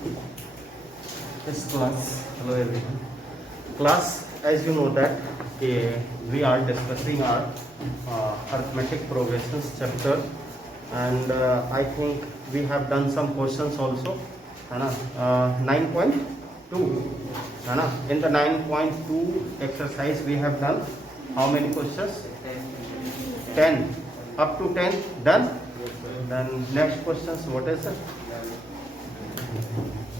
This class, hello everyone. Class, as you know that we are discussing our arithmetic progressions chapter, and I think we have done some questions also, है ना? 9.2, है ना? In the 9.2 exercise we have done how many questions? 10. Up to 10 done. Then next questions, what is it?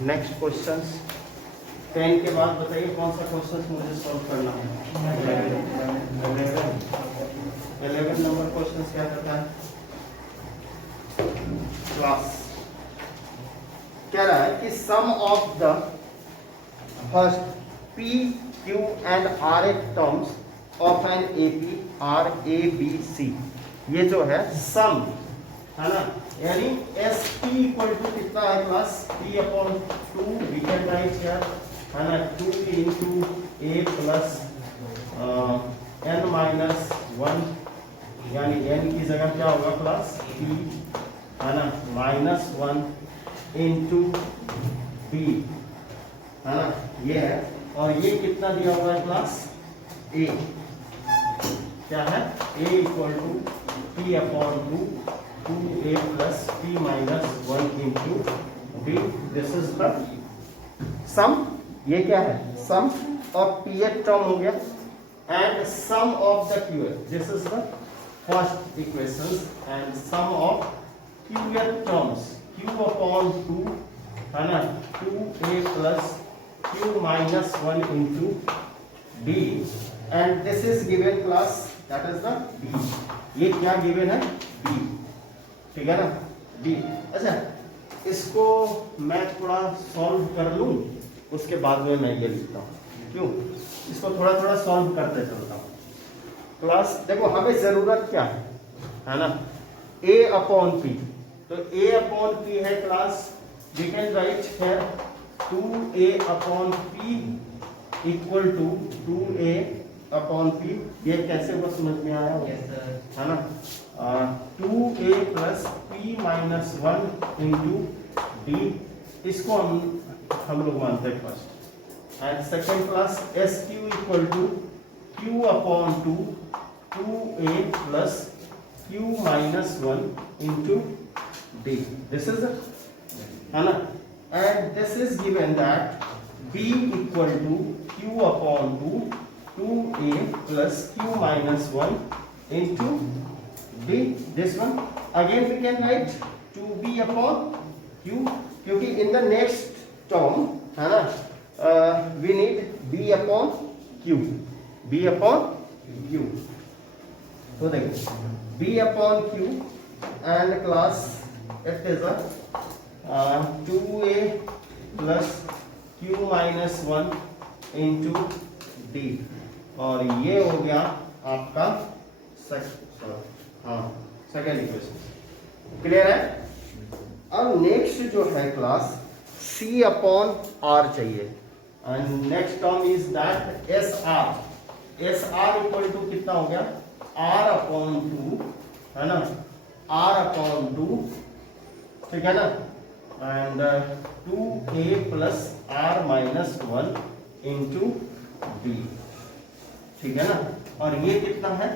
Next questions 10 के बाद बताइए कौन सा questions मुझे सॉल्व करना है? 11 नंबर क्वेश्चंस क्या कहता है? क्लास कह रहा है कि sum of the first p q and r a terms of an AP are a b c, ये जो है सम है ना, यानी एस पी इक्वल टू कितना है class? P upon 2 we can write here, है ना, 2 into A plus N minus 1, यानी एन की जगह क्या होगा क्लास? पी, है ना, माइनस 1 इंटू बी, है ना, ये है। और ये कितना दिया हुआ है क्लास? ए, क्या है? A equal to p upon 2a plus p minus 1 into b. This is the sum. ये क्या है? sum of pth term हो गया and sum of the qth. This is the first equation and sum of qth terms. q upon 2, है ना, 2a plus q minus 1 into b and this is given class, that is the b. ये क्या given है? b, ठीक है ना, b। अच्छा, इसको मैं थोड़ा सॉल्व कर लूँ, उसके बाद में मैं ये लिखता हूँ। क्यों? इसको थोड़ा थोड़ा सॉल्व करते चलता हूँ। क्लास देखो हमें ज़रूरत क्या है ना, a अपॉन p। तो a अपॉन p है class, we can write here 2a upon p equal to 2a upon p। ये कैसे होगा समझ में आया? है ना, 2a plus p minus 1 into d, इसको हम लोग मानते हैं first. And second class S Q equal to q upon 2 2a plus q minus 1 into d, this is, है ना, and this is given that b equal to q upon 2 2a plus q minus 1 into b. This one again we can write 2b upon q, क्योंकि in the next term है ना, we need b upon q, b upon q। तो देखो b upon q and class it is a 2a plus q minus 1 into d, और ये हो गया आपका सेकेंड इक्वेशन। क्लियर है? अब नेक्स्ट जो है क्लास c अपॉन r चाहिए, and next term is that S R equal to कितना हो गया? r अपॉन 2, है ना, r अपॉन 2, ठीक है ना, and 2a plus r minus 1 into b, ठीक है ना। और ये कितना है?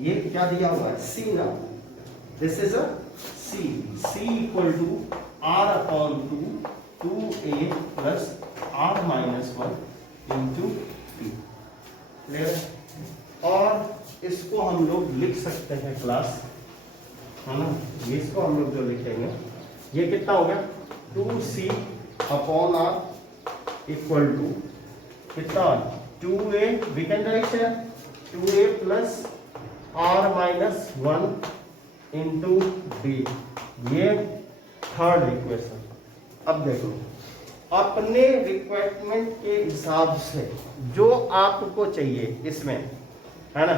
ये क्या दिया हुआ है? c ना, this is a c equal to r upon 2 2a plus r minus 1 into b। Clear? और इसको हम लोग लिख सकते हैं क्लास, है ना, ये इसको हम लोग जो लिखेंगे ये कितना हो गया? 2c upon r equal to कितना? 2a, we can write here 2a plus r minus 1 into b, ये थर्ड इक्वेशन। अब देखो अपने रिक्वायरमेंट के हिसाब से जो आपको चाहिए इसमें, है ना,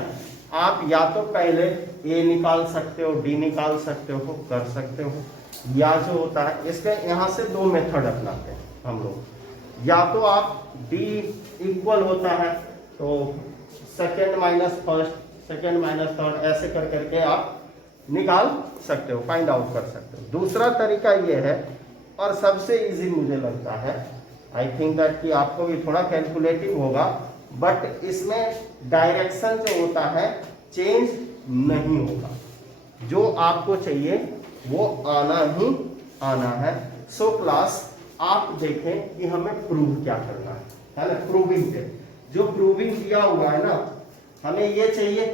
आप या तो पहले a निकाल सकते हो, d निकाल सकते हो, कर सकते हो, या जो होता है इसके यहाँ से दो मेथड अपनाते हैं हम लोग। या तो आप d इक्वल होता है तो second minus first, second minus third, ऐसे कर करके आप निकाल सकते हो, फाइंड आउट कर सकते हो। दूसरा तरीका ये है और सबसे इजी मुझे लगता है, आई थिंक दैट कि आपको भी थोड़ा कैलकुलेटिव होगा, बट इसमें डायरेक्शन जो होता है चेंज नहीं होगा, जो आपको चाहिए वो आना ही आना है। सो क्लास आप देखें कि हमें प्रूव क्या करना है ना, प्रूविंग पे जो प्रूविंग किया हुआ है ना, हमें ये चाहिए,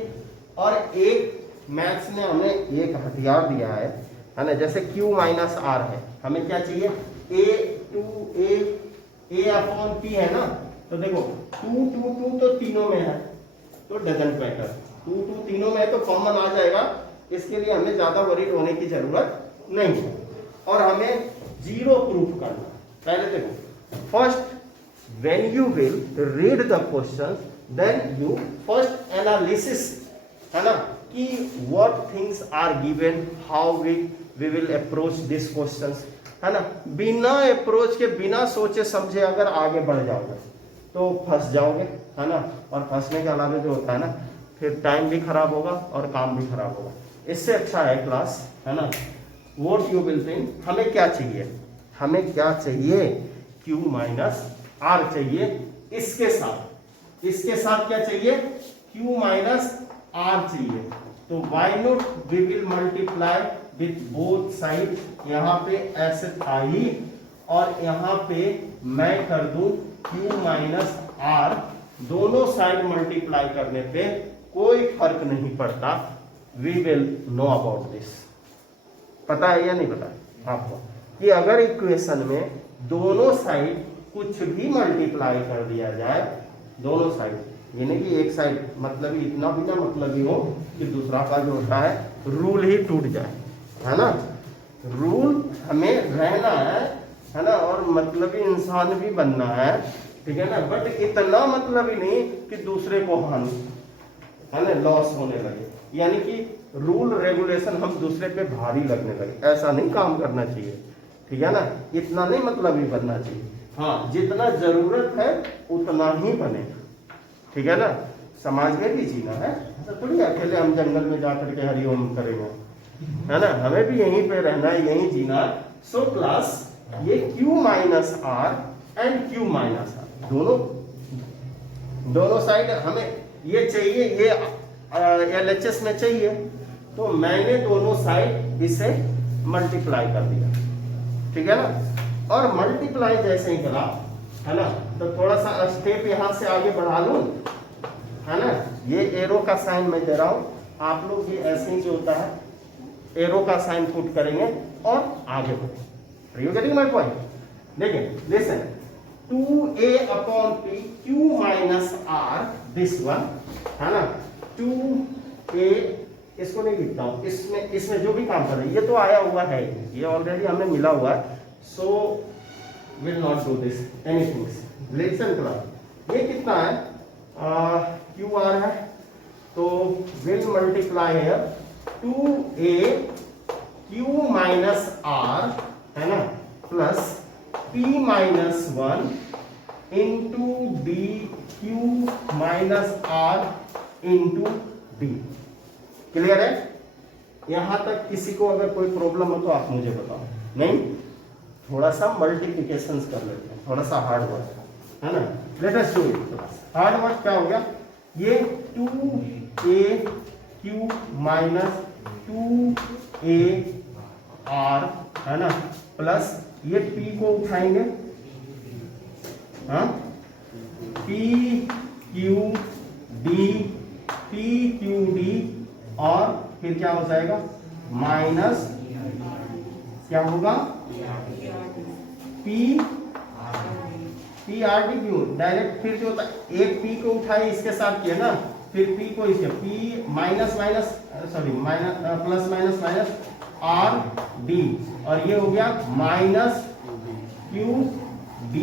और एक मैथ्स ने हमें एक हथियार दिया है ना, जैसे Q माइनस आर है, हमें क्या चाहिए A अपॉन P है ना, तो देखो 2 तो तीनों में है, तो डजंट मैटर, 2 तीनों में है तो कॉमन आ जाएगा, इसके लिए हमें ज्यादा वरीड होने की जरूरत नहीं है। और हमें जीरो प्रूफ करना। पहले देखो, first when you will read the question then you first analysis, है ना, कि what things are given, how we will approach this questions, है ना। बिना अप्रोच के, बिना सोचे समझे अगर आगे बढ़ जाओगे तो फंस जाओगे, है ना, और फंसने के अलावा जो होता है ना, फिर टाइम भी खराब होगा और काम भी खराब होगा। इससे अच्छा है क्लास, है ना, व्हाट यू विल थिंक, हमें क्या चाहिए, हमें क्या चाहिए, Q माइनस आर चाहिए, इसके साथ क्या चाहिए, Q माइनस आर चाहिए, तो why not we will multiply with both side, यहाँ पे ऐसे था ही, और यहाँ पे मैं कर दूं Q माइनस आर, दोनों साइड मल्टीप्लाई करने पे कोई फर्क नहीं पड़ता, we will know about this. पता है या नहीं पता है आपको, कि अगर इक्वेशन में दोनों साइड कुछ भी मल्टीप्लाई कर दिया जाए, दोनों साइड, यानी कि एक साइड मतलब इतना भी ना मतलब ही हो कि दूसरा का जो होता है रूल ही टूट जाए, है ना। रूल हमें रहना है ना, और मतलबी इंसान भी बनना है, ठीक है ना, बट इतना मतलब ही नहीं कि दूसरे को हानि, है ना, लॉस होने लगे, यानी कि रूल रेगुलेशन हम दूसरे पे भारी लगने लगे, ऐसा नहीं काम करना चाहिए, ठीक है ना, इतना नहीं मतलब ही बनना चाहिए। हाँ, जितना जरूरत है उतना ही बने, ठीक है ना, समाज में भी जीना है, ऐसा थोड़ी अकेले हम जंगल में जाकर के हरिओम करेंगे, है ना, हमें भी यहीं पे रहना है, यहीं जीना है। सो क्लास ये Q minus R and Q minus R दोनों साइड हमें ये चाहिए, ये LHS में चाहिए, तो मैंने दोनों साइड इसे मल्टीप्लाई कर दिया, ठीक है ना। और मल्टीप्लाई जैसे ही करा, है ना, तो थोड़ा सा स्टेप यहां से आगे बढ़ा लूं, है ना, ये एरो का साइन मैं दे रहा हूं, आप लोग ये ऐसे ही जो होता है एरो का साइन पुट करेंगे और आगे बढ़ेंगे। You getting my point? देखिए, listen, 2a upon p Q minus R, this one, है ना, 2a, इसको नहीं लिखता हूं, इसमें जो भी काम कर रहे हैं, ये तो आया हुआ है, ये ऑलरेडी हमें मिला हुआ है, so will not do this anything. Listen class, ये कितना है, QR है, तो विल मल्टीप्लाई है 2a Q माइनस आर, है ना, plus P minus 1 into D Q minus R into D। Clear है? यहां तक किसी को अगर कोई प्रॉब्लम हो तो आप मुझे बताओ। नहीं, थोड़ा सा मल्टीप्लिकेशन कर लेते हैं, थोड़ा सा हार्ड वर्क, है ना, let us do it. Hard work क्या हो गया, ये 2a Q minus 2a R, है ना, प्लस ये P को उठाएंगे, हाँ, P Q D, और फिर क्या हो जाएगा, माइनस क्या होगा, P RD क्यों डायरेक्ट, फिर जो होता है एक P को उठाए इसके साथ किया ना, फिर P को इसके P minus plus minus R D, और ये हो गया माइनस Q D,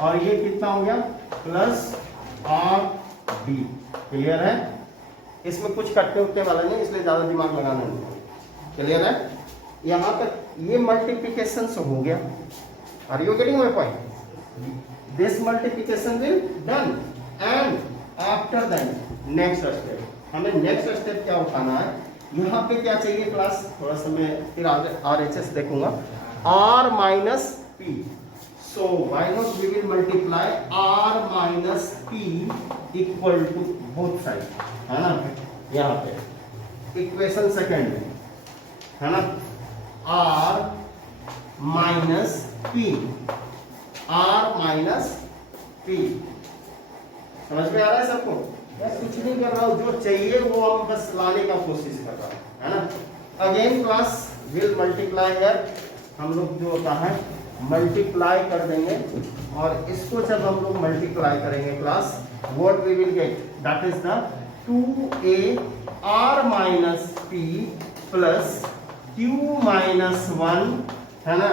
और ये कितना हो गया, प्लस R D। क्लियर है? इसमें कुछ कटने उठने वाला नहीं, इसलिए ज्यादा दिमाग लगाना नहीं। क्लियर है? यहां तक ये मल्टीप्लिकेशन हो गया। Are you getting my point? This multiplication will done, and after that next step, हमें नेक्स्ट स्टेप क्या उठाना है, यहाँ पे क्या चाहिए क्लास, थोड़ा सा मैं फिर आगे RHS देखूंगा, r minus p. So why not we will multiply r minus p equal to both sides, है ना, यहाँ पे इक्वेशन सेकेंड में, है ना, r minus p, r minus p, समझ में आ रहा है सबको? मैं कुछ नहीं कर रहा हूँ, जो चाहिए वो हम बस लाने का कोशिश कर रहा हूँ, है ना। Again class will multiply here, हम लोग जो होता है मल्टीप्लाई कर देंगे, और इसको जब हम लोग मल्टीप्लाई करेंगे class, what we will get, that is the 2ar minus p plus q minus 1, है ना,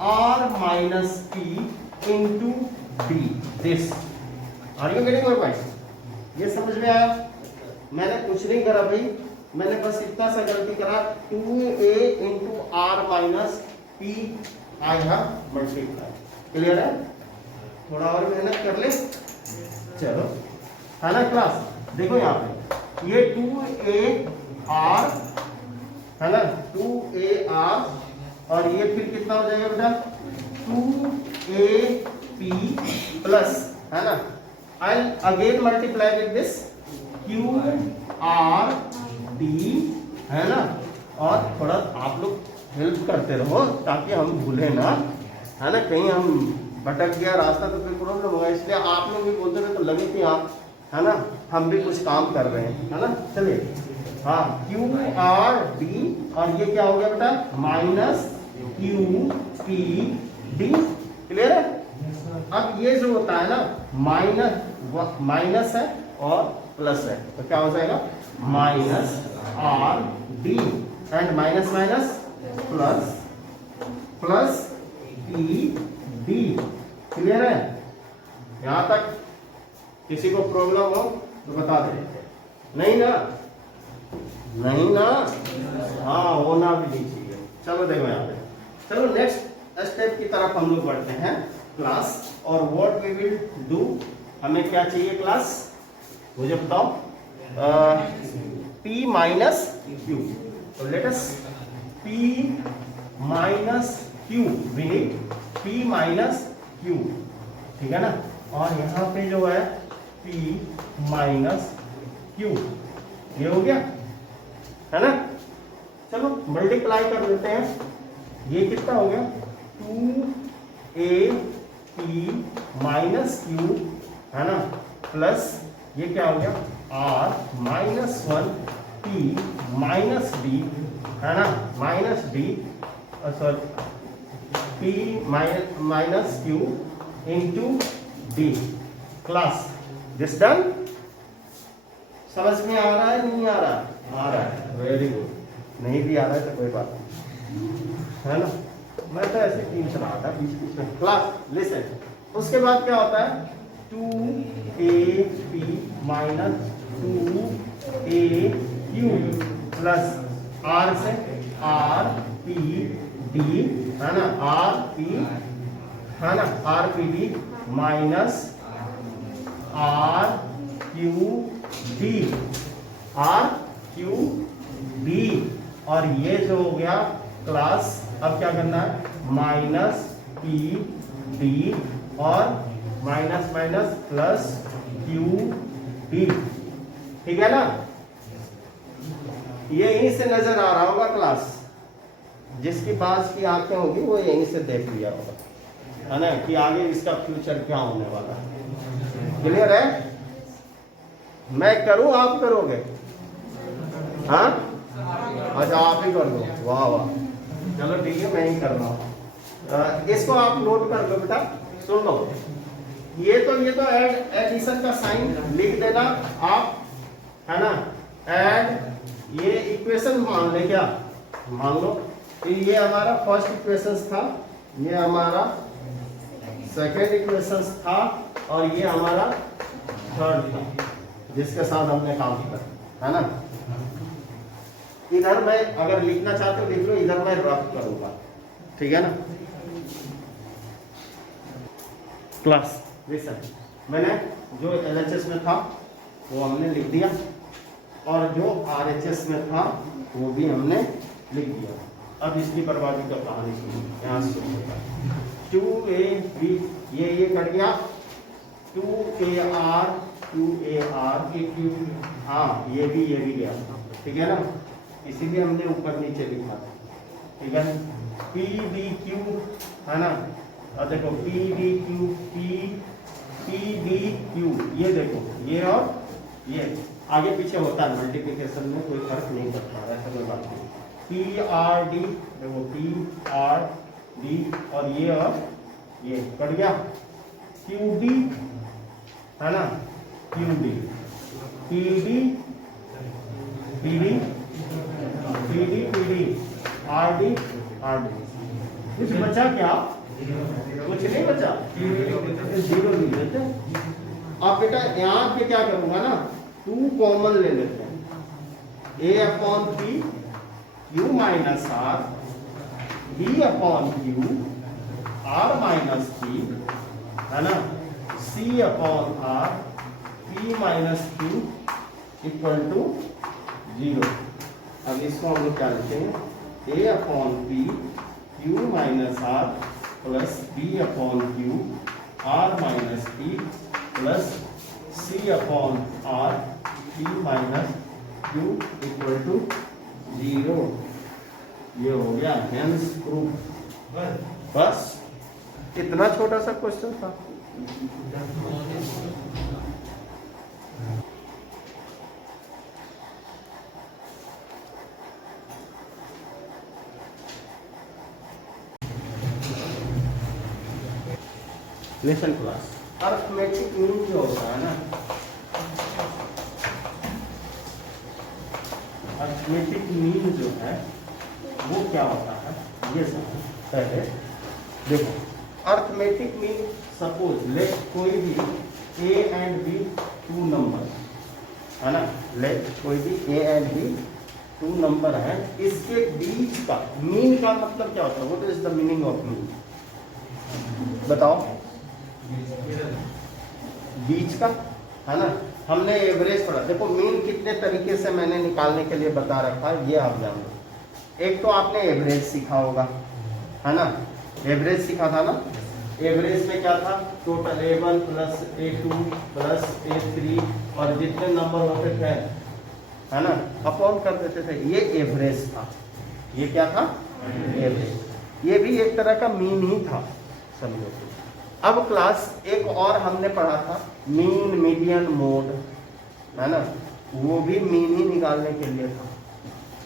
r minus p into d, this. Are you getting my point? ये समझ में आया? मैंने कुछ नहीं करा भाई, मैंने बस इतना सा गलती करा, 2a into R minus p I have multiply. Clear है? थोड़ा और मेहनत कर ले, चलो, है ना क्लास। देखो यहाँ पे ये 2ar है ना, 2ar, और ये फिर कितना हो जाएगा बेटा, 2ap प्लस, है ना, I'll again multiply with this qr d, है ना, और थोड़ा आप लोग हेल्प करते रहो ताकि हम भूले ना, है ना, कहीं हम भटक गया रास्ता तो कोई प्रॉब्लम होगा, इसलिए आप लोग भी बोलते रहे तो लगे कि आप, है ना, हम भी कुछ काम कर रहे हैं, है ना। चलिए, हाँ, qr d, और ये क्या हो गया बेटा, माइनस qp d। क्लियर है? अब ये जो होता है ना, माइनस है और प्लस है, तो क्या हो जाएगा, minus R D, and minus minus plus, plus P D. Clear है? यहां तक किसी को प्रॉब्लम हो तो बता दे। नहीं ना? नहीं ना? हाँ, होना भी नहीं चाहिए। चलो देखो यहाँ पे, चलो नेक्स्ट स्टेप की तरफ हम लोग बढ़ते हैं क्लास, और व्हाट वी विल डू, हमें क्या चाहिए क्लास, मुझे बताओ, p माइनस q, तो let us p minus q, we need p minus q, ठीक है ना, और यहाँ पे जो है p माइनस q, ये हो गया, है ना। चलो मल्टीप्लाई कर लेते हैं, ये कितना हो गया, 2ap माइनस q, है ना, प्लस ये क्या हो गया, r minus 1 p minus d, है ना, minus d, sorry, p minus q into d। Class this done? समझ में आ रहा है, नहीं आ रहा? आ रहा है, वेरी गुड। नहीं भी आ रहा है तो कोई बात नहीं, है ना, मैं तो ऐसे टीम चला रहा था बीच बीच में। क्लास लिसन, उसके बाद क्या होता है, 2ap minus 2aq plus r से rp d, है ना, rp, है ना, rp d minus rq d, rq d, और ये जो हो गया क्लास, अब क्या करना है, माइनस p d और minus minus plus Q D, ठीक है ना। ये यहीं से नजर आ रहा होगा क्लास, जिसकी पास की आंखें होगी वो यहीं से देख लिया होगा, है ना, कि आगे इसका फ्यूचर क्या होने वाला है। क्लियर है? मैं करूं, आप करोगे? हाँ, अच्छा आप ही कर दो, वाह वाह, चलो ठीक है, मैं ही कर रहा हूँ। इसको आप नोट कर लो बेटा, सुन लो, ये तो एडिशन का साइन लिख देना आप, है ना, एड, ये इक्वेशन मान ले, क्या मान लो, ये हमारा फर्स्ट इक्वेशन था, ये हमारा सेकेंड इक्वेशन था, और ये हमारा थर्ड था जिसके साथ हमने काम किया, है ना। इधर मैं अगर लिखना चाहते हो लिख लो, इधर मैं रफ करूंगा, ठीक है ना। क्लास लिसन, मैंने जो LHS में था वो हमने लिख दिया, और जो RHS में था वो भी हमने लिख दिया, अब इसकी बर्बादी का कहानी सुनिए, यहाँ से होगा 2ab, ये कट गया 2ar, 2ar, हाँ ये भी गया, ठीक है ना, इसीलिए हमने ऊपर नीचे लिखा था, ठीक है। pbq है ना, और देखो pbq, pbq, ये देखो ये और ये आगे पीछे होता है मल्टीप्लिकेशन में, कोई फर्क नहीं पड़ता, ऐसा कोई बात नहीं। prd, देखो prd, और ये कट गया, qd है ना, qd, pd, rd, कुछ बचा क्या? कुछ नहीं बचा, जीरो नहीं लेते। अब बेटा यहाँ पे क्या करूंगा ना, 2 कॉमन ले लेते हैं, a/p q minus r, b/q r minus p है ना, c/r p minus q equal to 0। अब इसको हम लोग क्या लिखते हैं, a/p q minus r plus b/q r minus p plus c/r p minus q equal to 0। ये हो गया हेंस प्रूफ। बस इतना छोटा सा क्वेश्चन था। लेसन क्लास, अर्थमेटिक मीन जो होता है ना, अर्थमेटिक मीन जो है वो क्या होता है, ये सब पहले देखो। अर्थमेटिक मीन, सपोज लेट कोई भी a एंड b 2 नंबर है ना, लेट कोई भी a एंड b 2 नंबर है, इसके बीच का मीन का मतलब क्या होता है, what is the meaning of mean, बताओ। बीच का है ना, हमने एवरेज पढ़ा, देखो मीन कितने तरीके से मैंने निकालने के लिए बता रखा है, ये आप जान लो। एक तो आपने एवरेज सीखा होगा, है ना, एवरेज सीखा था ना, एवरेज में क्या था, total a1 plus a2 plus a3 और जितने नंबर होते थे है ना, अपॉन कर देते थे, ये एवरेज था। ये क्या था, एवरेज। ये भी एक तरह का मीन ही था, समझो। अब क्लास एक और हमने पढ़ा था, मीन मीडियन मोड, है ना, वो भी मीन ही निकालने के लिए था,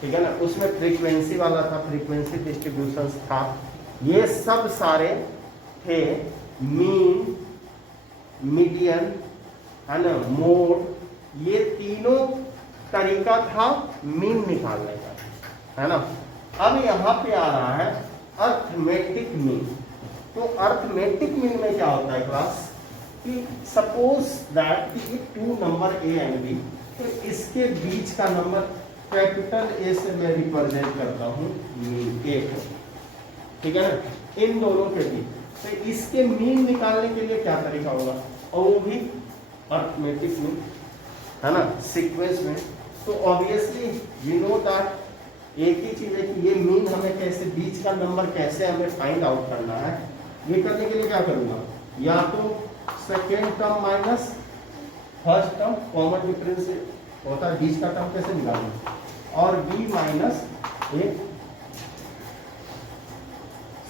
ठीक है ना। उसमें फ्रीक्वेंसी वाला था, फ्रीक्वेंसी डिस्ट्रीब्यूशंस था, ये सब सारे थे मीन, मीडियन, है ना, मोड, ये तीनों तरीका था मीन निकालने का, है ना। अब यहाँ पे आ रहा है अर्थमेटिक मीन। तो अर्थमेटिक मीन में क्या होता है क्लास, कि सपोज दैट कि 2 नंबर a एंड b, तो इसके बीच का नंबर कैपिटल A से मैं रिप्रेजेंट करता हूँ मीन a को, ठीक है ना, इन दोनों के बीच। तो इसके मीन निकालने के लिए क्या तरीका होगा, और वो भी अर्थमेटिक मीन, है ना, सीक्वेंस में। तो ऑब्वियसली यू नो दैट एक ही चीज है कि ये मीन हमें कैसे, बीच का नंबर कैसे हमें फाइंड आउट करना है। ये करने के लिए क्या करूंगा, या तो second term minus first term, common difference होता है, बीच का टर्म कैसे निकालना, और b माइनस a।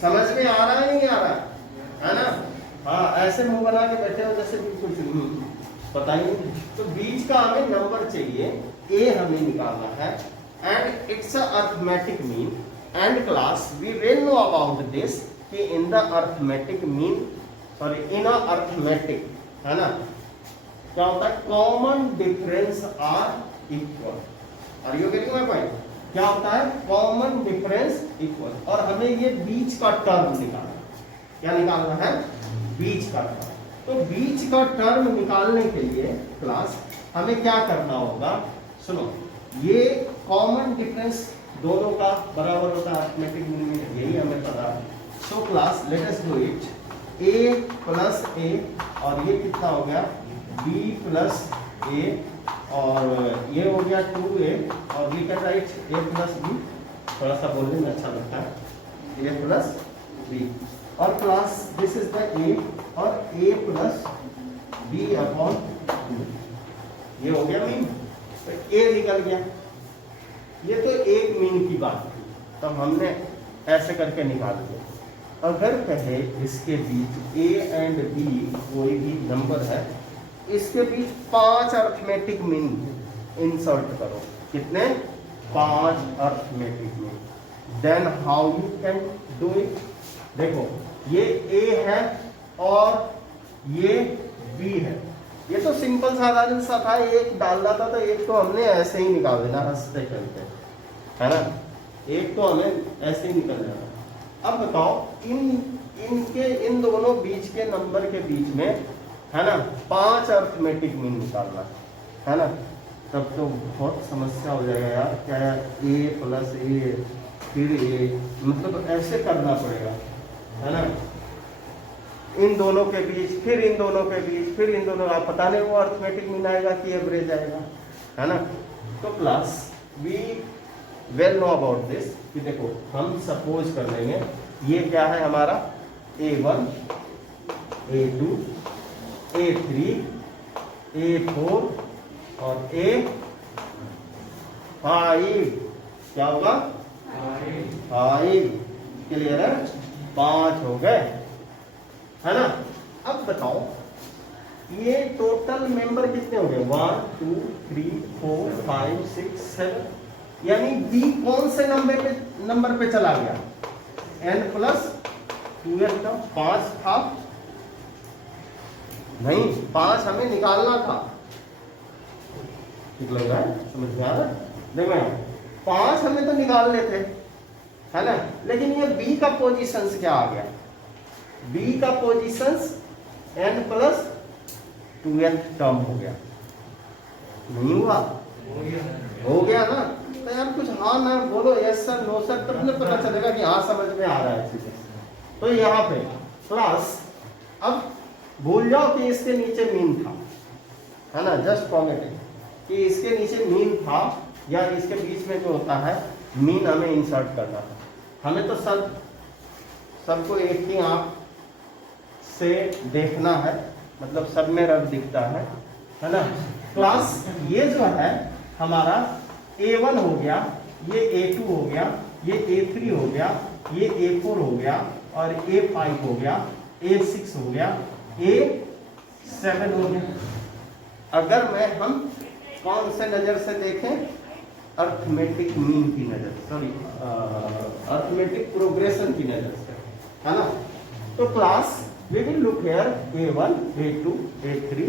समझ में आ रहा है नहीं आ रहा है ना, हाँ, ऐसे मुंह बना के बैठे हो जैसे बिल्कुल पता ही नहीं। तो बीच का हमें नंबर चाहिए, a हमें निकालना है, and it's a arithmetic mean. And class we will know about this कि in the arithmetic mean, sorry in a arithmetic, है ना, क्या होता है, common difference are equal. Are you getting my point? क्या होता है, कॉमन डिफरेंस इक्वल, और हमें ये बीच का टर्म निकालना। क्या निकालना है, बीच का टर्म। तो बीच का टर्म निकालने के लिए क्लास हमें क्या करना होगा, सुनो, ये कॉमन डिफरेंस दोनों का बराबर होता है अर्थमेटिक मीन में, यही हमें पता है। So class let us do it, a plus a, और ये कितना हो गया, b प्लस a, और ये हो गया 2a, और we can write a plus b, थोड़ा सा बोलने में अच्छा लगता है। ए प्लस बी और plus this is the A और ए प्लस बी अपॉन ये हो गया मीन, तो ए निकल गया। ये तो एक मीन की बात थी, तब हमने ऐसे करके निकाल दिया। अगर कहे इसके बीच ए एंड बी कोई भी नंबर है, इसके बीच 5 अर्थमेटिक मीन इंसर्ट करो। कितने? 5 arithmetic mean. Then how you can do it? देखो ये ए है और ये बी है। ये तो सिंपल साधारण सा था, एक डालना था तो एक तो हमने ऐसे ही निकाल देना हंसते खेलते, है ना। एक तो हमें ऐसे ही निकल जाना। अब बताओ इन दोनों बीच के नंबर के बीच में, है ना, 5 अर्थमेटिक मीन निकालना है ना। तब तो बहुत समस्या हो जाएगा यार। क्या ए प्लस ए फिर ए, मतलब ऐसे करना पड़ेगा, है ना। इन दोनों के बीच, फिर इन दोनों के बीच, फिर इन दोनों, आप पता नहीं वो अर्थमेटिक मीन आएगा कि एवरेज आएगा, है ना। तो plus we well know about this कि देखो हम सपोज कर लेंगे ये क्या है हमारा A1 A2 A3 A4 और A5। क्या होगा? 5। क्लियर है? 5 हो गए, है ना। अब बताओ ये टोटल मेंबर कितने हो गए? 1 2 3 4 5 6 7। यानी बी कौन से नंबर पे चला गया? n प्लस 2n का 5 था नहीं, 5 हमें निकालना था। ठीक लग रहा है? समझ में आ रहा है? देखो 5 हमें तो निकालने थे, है ना। लेकिन ये बी का पोजीशंस क्या आ गया? बी का positions n plus 2n term हो गया। नहीं हुआ? हो गया ना। तो यार कुछ हाँ ना बोलो, यस सर नो सर, तब मुझे पता चलेगा कि हाँ समझ में आ रहा है चीजें। तो यहाँ पे प्लस, अब भूल जाओ कि इसके नीचे मीन था, है ना। जस्ट फॉरगेट कि इसके नीचे मीन था या इसके बीच में जो होता है मीन हमें इंसर्ट करना था। हमें तो सबको एक ही आंख से देखना है, मतलब सब में रब दिखता है ना। प्लस ये जो है हमारा A1 हो गया, ये A2 हो गया, ये A3 हो गया, ये A4 हो गया और A5 हो गया, A6 हो गया, A7 हो गया। अगर हम कौन से नजर से देखें? अर्थमेटिक मीन की नजर, सॉरी अर्थमेटिक प्रोग्रेशन की नजर से, है ना। तो class we will look here A1 A2 A3,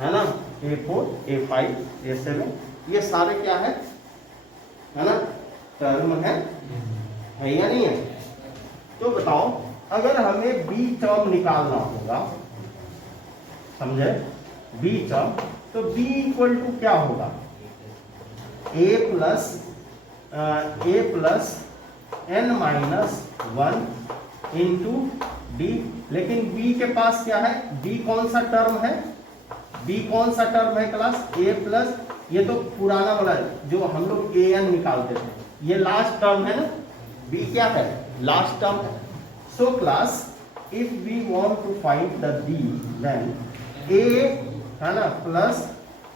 है ना, A4 A5 A7। ये सारे क्या है ना, टर्म है या नहीं है? तो बताओ अगर हमें बी टर्म निकालना होगा, समझे, बी टर्म, तो बी इक्वल टू क्या होगा? A plus n minus 1 into D. लेकिन b के पास क्या है? b कौन सा टर्म है? b कौन सा टर्म है क्लास? a प्लस, ये तो पुराना वाला जो हम लोग an निकालते थे, ये लास्ट टर्म है ना। b क्या है? लास्ट टर्म है। So class if we want to find the b, then a, है ना, plus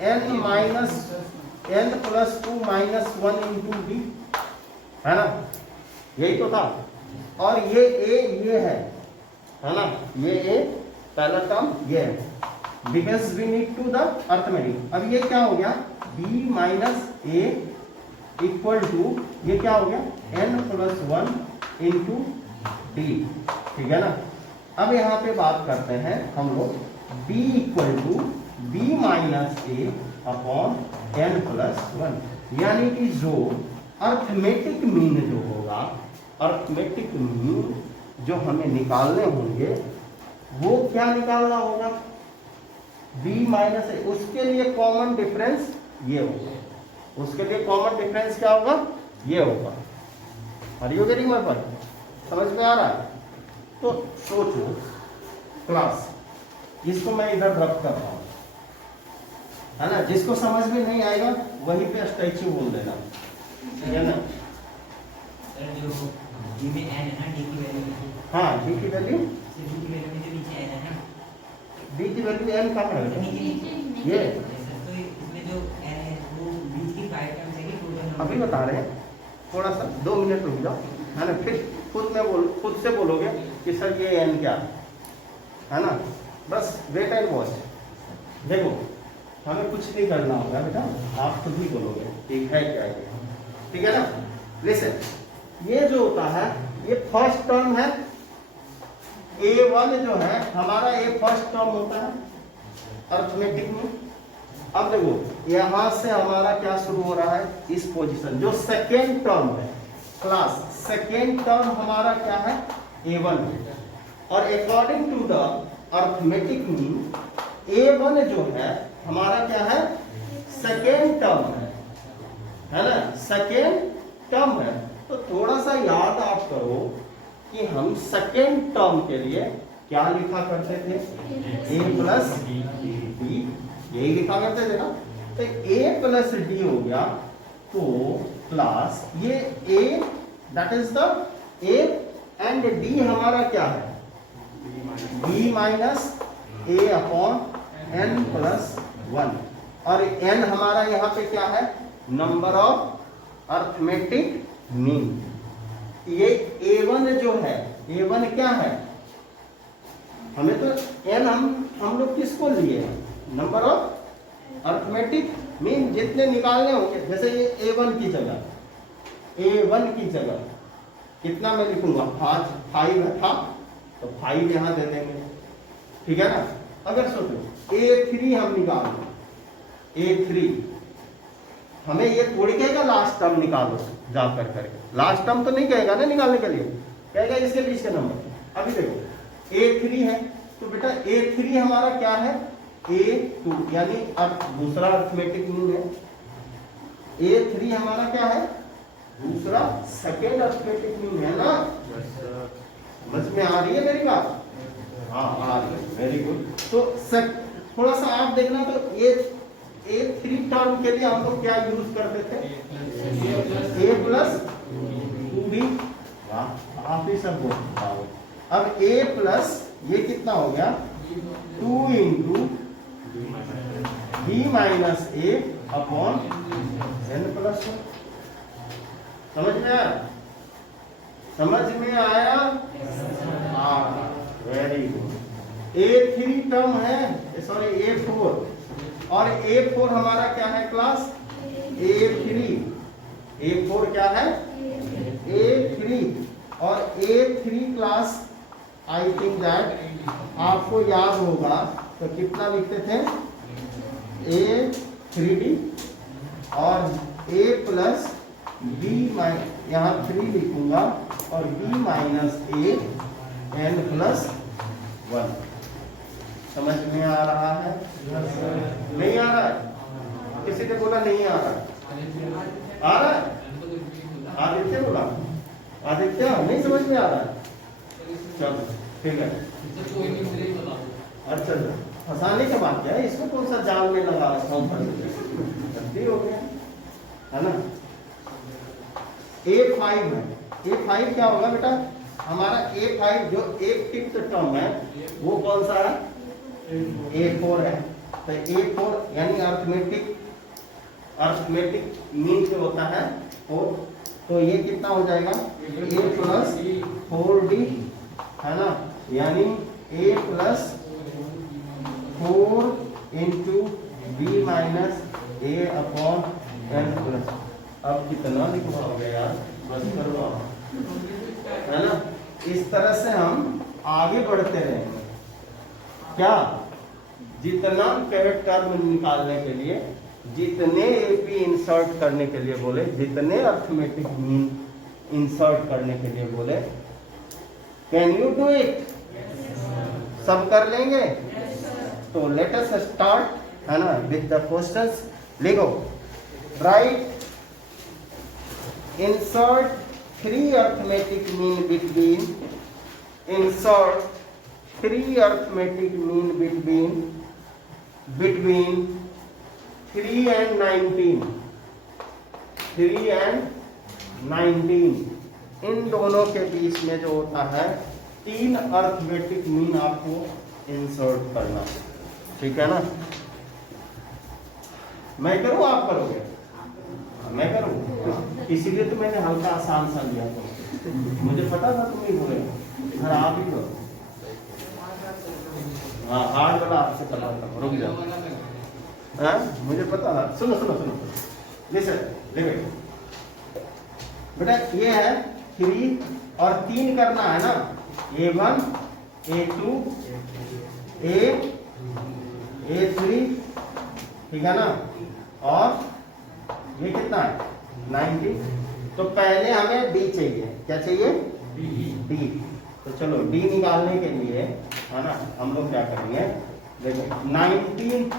n plus 2 minus 1 into D, है ना। यही तो था। और ये a ये है ना, ये a पहला टर्म ये है, because we need to the arithmetic. अब ये क्या हो गया? b minus a equal to, ये क्या हो गया? n plus 1 into D. ठीक है ना। अब यहाँ पे बात करते हैं हम लोग b equal to b minus a upon n plus 1, यानी कि जो अर्थमेटिक मीन जो होगा, अर्थमेटिक मीन जो हमें निकालने होंगे वो क्या निकालना होगा? b minus a। उसके लिए कॉमन डिफरेंस ये होगा। उसके लिए कॉमन डिफरेंस क्या होगा? ये होगा। Are you getting my point? समझ में आ रहा है? तो सोचो क्लास, इसको मैं इधर रख कर रहा हूं, है ना। जिसको समझ में नहीं आएगा वहीं पे स्टैच्यू बोल देना, ठीक है ना। सर जो डी में एन है ना, डी की वैल्यू, हाँ डी की वैल्यू, डी की वैल्यू में जो नीचे एन है ना, डी की वैल्यू एन कहाँ है नीचे नीचे ये सर, तो इसमें जो एन है वो बीच की 5 टर्म्स है कि टोटल अभी बता रहे हैं, थोड़ा सा 2 मिनट रुक जाओ, है ना, फिर खुद से बोलोगे कि सर ये एन क्या है ना, बस वेट एंड वॉच। देखो हमें कुछ नहीं करना होगा बेटा, आप खुद ही बोलोगे ठीक है क्या ये, ठीक है ना। लिसन, ये जो होता है ये फर्स्ट टर्म है, A1 जो है हमारा, ये फर्स्ट टर्म होता है अर्थमेटिक में। अब देखो यहां से हमारा क्या शुरू हो रहा है, इस पोजीशन जो सेकेंड टर्म है क्लास, सेकेंड टर्म हमारा क्या है A1 है, और according to the arithmetic mean A1 जो है हमारा क्या है, सेकेंड टर्म है ना, सेकेंड टर्म है। तो थोड़ा सा याद आप करो कि हम सेकेंड टर्म के लिए क्या लिखा करते थे, a प्लस डी, यही लिखा करते थे ना। तो a प्लस डी हो गया, तो प्लस ये a that is the a and d हमारा क्या है, b minus a upon n plus 1, और n हमारा यहाँ पे क्या है, नंबर ऑफ अर्थमेटिक मीन। ये A1 जो है, A1 क्या है, हमें तो n हम लोग किसको लिए, नंबर ऑफ अर्थमेटिक मीन जितने निकालने होंगे। जैसे ये A1 की जगह, A1 की जगह कितना मैं लिखूंगा, 5 था तो 5 यहां दे देंगे, ठीक है ना। अगर सोचो A3 हम निकाल, A3 हमें ये थोड़ी कहेगा लास्ट टर्म निकालो जा करके, लास्ट टर्म तो नहीं कहेगा ना निकालने के लिए, कहेगा इसके बीच का नंबर। अभी देखो A3 है, तो बेटा A3 हमारा क्या है, A2 यानी दूसरा अर्थमेटिक मीन है। A3 हमारा क्या है, दूसरा सेकेंड अर्थमेटिक मीन है ना, समझ में आ रही है मेरी बात, हाँ आ रही है, वेरी गुड। तो थोड़ा सा आप देखना, तो ये A3 टर्म के लिए हम लोग क्या यूज करते थे, a प्लस 2b, आप ही सब बोलो। अब a प्लस ये कितना हो गया, 2 into b minus a upon n plus 1। समझ में आया, समझ में आया, वेरी गुड। A3 टर्म है, सॉरी A4, और A4 हमारा क्या है क्लास, A3, A4 क्या है, A3, और A3 class I think that आपको याद होगा, तो कितना लिखते थे, A3D और A प्लस B माइनस, यहाँ 3 लिखूंगा, और B minus A n plus 1। समझ में आ रहा है, नहीं आ रहा है, किसी ने बोला नहीं आ रहा है, आ रहा है, आदित्य बोला, आदित्य नहीं समझ में आ रहा है, चलो ठीक है। अच्छा फंसाने के बाद क्या है, इसको कौन सा जाल में लगा रखा हूँ, गलती हो गया है ना। A5 है, A5 क्या होगा बेटा, हमारा A5 जो एक फिफ्थ टर्म है वो कौन सा है, A4 है। तो A4 यानी अर्थमेटिक मीन जो होता है 4, तो ये कितना हो जाएगा, A प्लस 4D है ना, यानी A plus 4 into B minus A upon n plus. अब कितना लिखवाओगे यार, बस करवाओ, है ना। इस तरह से हम आगे बढ़ते रहेंगे, क्या जितना कैरेक्टर निकालने के लिए, जितने एपी इंसर्ट करने के लिए बोले, जितने अर्थमेटिक मीन इंसर्ट करने के लिए बोले, कैन यू डू इट, सब कर लेंगे। तो लेट अस स्टार्ट, है ना, विद द क्वेश्चंस। लिखो, right insert 3 arithmetic mean between, insert 3 arithmetic mean between 3 and 19, 3 and 19, इन दोनों के बीच में जो होता है 3 अर्थमेटिक मीन आपको इंसर्ट करना, ठीक है ना। मैं करूं आप करोगे? मैं करूं, इसीलिए तो मैंने हल्का आसान सा लिया था, मुझे पता था तुम ही बोले, घर आप ही करो। हाँ हार्ड वाला आपसे करवाता हूँ, रुक जाओ। हाँ मुझे पता था। सुनो सुनो सुनो, लिसन बेटा, ये है 3 और 3 करना है ना, A1 A2 A3, ठीक है ना। और ये कितना है 90, तो पहले हमें D चाहिए, क्या चाहिए D। तो चलो D निकालने के लिए है ना हम लोग क्या करेंगे, देखो 19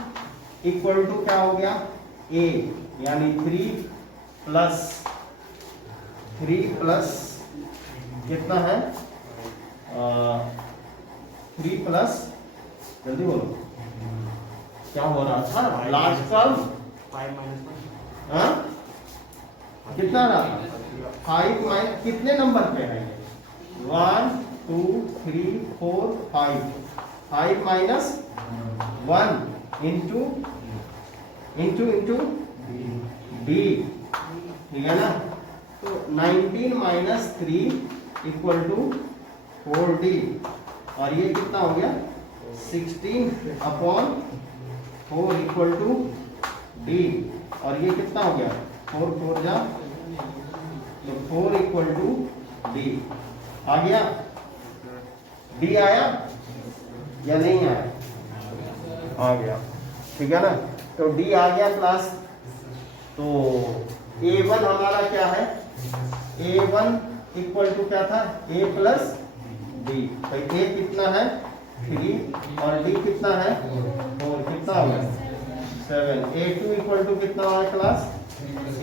इक्वल टू क्या हो गया A, यानी 3 प्लस कितना है 3 प्लस, जल्दी बोलो क्या हो रहा था लास्ट टर्म 5 - 1 हाँ कितना रहा 5 माइनस, कितने नंबर पे है ये 1 2 3 4 5 माइनस 1 इंटू डी, ठीक है ना। तो 19 माइनस 3 इक्वल टू 4D, और ये कितना हो गया 16 अपॉन 4 इक्वल टू D, और ये कितना हो गया 4 4 जा, तो 4 इक्वल टू D आ गया। D आया या नहीं आया, आ गया, ठीक है ना। तो D आ गया क्लास। तो A1 हमारा क्या है, A1 इक्वल टू क्या था A प्लस D, तो A कितना है 3 और D कितना है 4, कितना होगा 7। A2 इक्वल टू कितना हुआ क्लास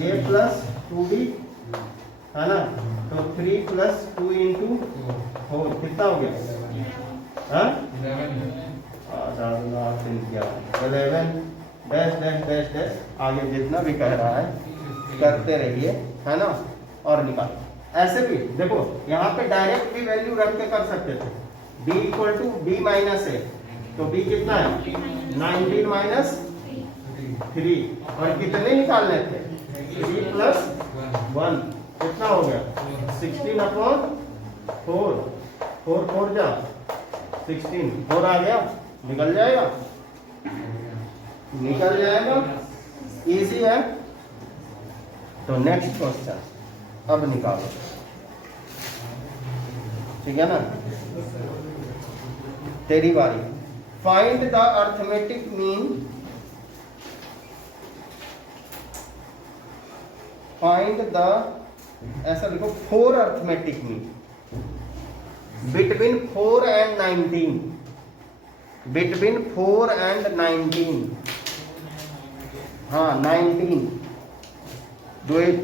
A प्लस 2D, है ना। तो 3 प्लस 2 इंटू 4 कितना हो गया, हाँ 11 डैश डैश डैश डैश, आगे जितना भी कह रहा है करते रहिए, है ना। और निकाल, ऐसे भी देखो यहाँ पे डायरेक्ट भी वैल्यू रख के कर सकते थे, b equal to b minus a, तो b कितना है 19 माइनस 3, और कितने निकालने थे 3 प्लस 1, कितना हो गया 16 अपॉन 4, 4 4 जा 16, 4 आ गया, निकल जाएगा, निकल जाएगा, इजी है। तो नेक्स्ट क्वेश्चन अब निकालो, ठीक है ना, तेरी बारी। Find the arithmetic mean, find the, ऐसा लिखो 4 arithmetic mean between 4 and 19, between 4 and 19, हाँ 19, do it।